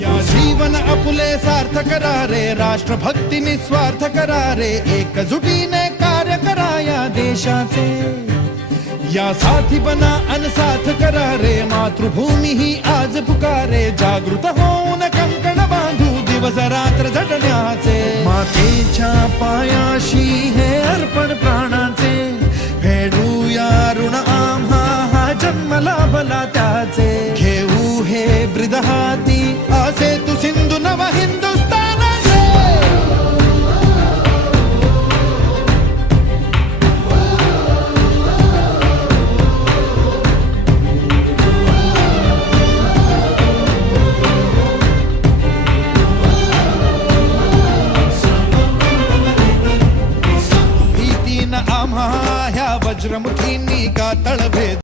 या जीवन आपुले सार्थ करा रे, राष्ट्रभक्ती निस्वार्थ करा रे, एकजुटीने कार्य करा या देशाचे. या साथी बना अनसाथ करा रे, मातृभूमी ही आज पुकारे. जागृत होऊन कंकण बांधू दिवस रात्र झटण्याचे. मातेच्या पायाशी हे अर्पण प्राण